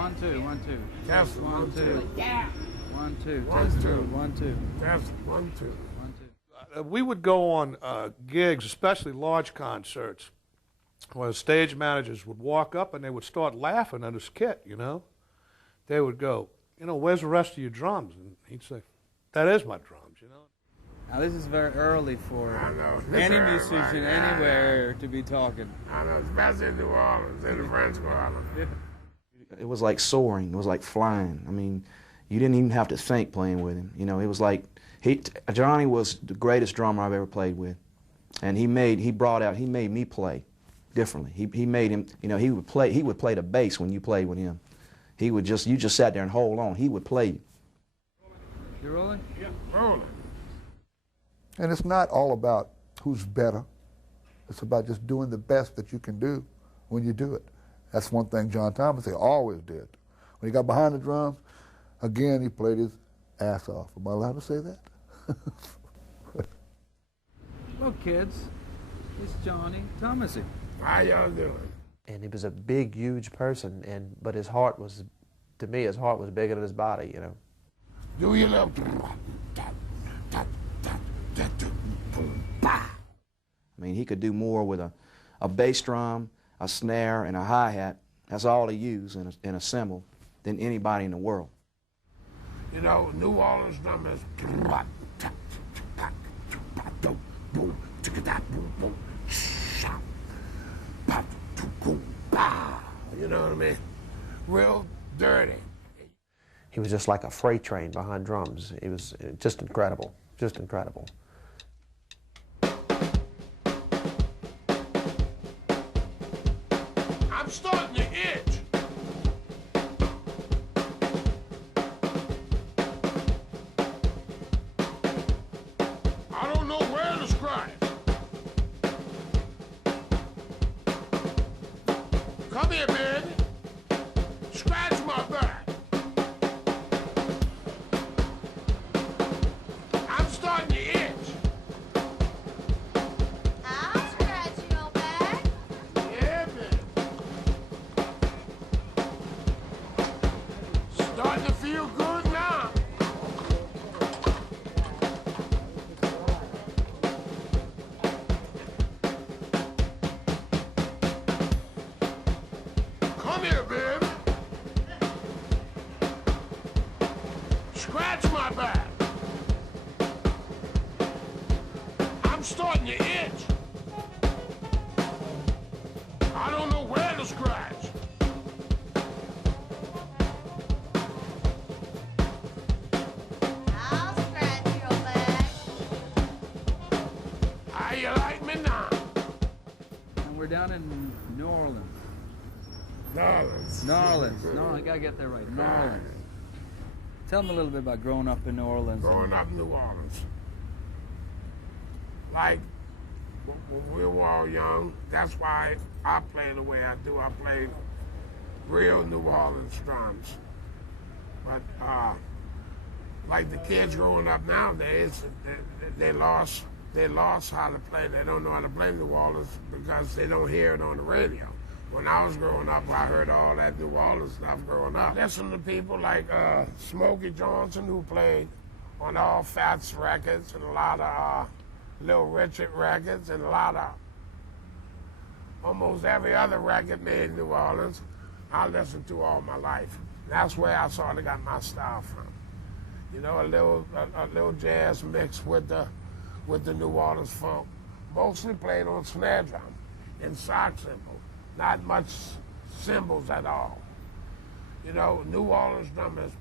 1, 2, 1, 2. Test 1, 2. 1, 2. 1, Test 2. 1, 2. Test 1, 2. 1, 2. We would go on gigs, especially large concerts, where stage managers would walk up and they would start laughing at his kit, you know. They would go, you know, where's the rest of your drums? And he'd say, that is my drums, you know. Now this is very early for any early, musician anywhere to be talking. I know, especially in New Orleans, in the French Quarter. It was like soaring. It was like flying. I mean, you didn't even have to think playing with him. You know, it was like Johnny was the greatest drummer I've ever played with, and he made me play differently. He made him. You know, he would play the bass when you played with him. You just sat there and hold on. He would play. You rolling? Yeah, rolling. And it's not all about who's better. It's about just doing the best that you can do when you do it. That's one thing John Thomassie always did. When he got behind the drums, again, he played his ass off. Am I allowed to say that? Well, kids, it's Johnny Thomassie. How y'all doing? And he was a big, huge person, but his heart was, to me, his heart was bigger than his body, you know. Do you love? I mean, he could do more with a bass drum, a snare, and a hi-hat. That's all he used in a cymbal than anybody in the world. You know, New Orleans drummers. You know what I mean? Real dirty. He was just like a freight train behind drums. He was just incredible, just incredible. I'm starting to itch. I don't know where to scratch. Come here, baby. Scratch my back. I'm starting to itch. I'll scratch your back. Yeah, baby. Starting to feel good now. Come here, baby. Scratch my back. I'm starting to itch. I don't know where to scratch. I'll scratch your back. How you like me now? And we're down in New Orleans. Dollars. New Orleans. No, I gotta get that right. New Orleans. Tell me a little bit about growing up in New Orleans. Growing up in New Orleans. Like, when we were all young, that's why I play the way I do. I play real New Orleans drums. But, like the kids growing up nowadays, they lost how to play. They don't know how to play New Orleans because they don't hear it on the radio. When I was growing up, I heard all that New Orleans stuff growing up. Listen to people like Smokey Johnson, who played on all Fats records and a lot of Little Richard records and a lot of almost every other record made in New Orleans. I listened to all my life. That's where I sort of got my style from. You know, a little jazz mixed with the New Orleans funk. Mostly played on snare drum and sock cymbal. Not much cymbals at all. You know, New Orleans drummers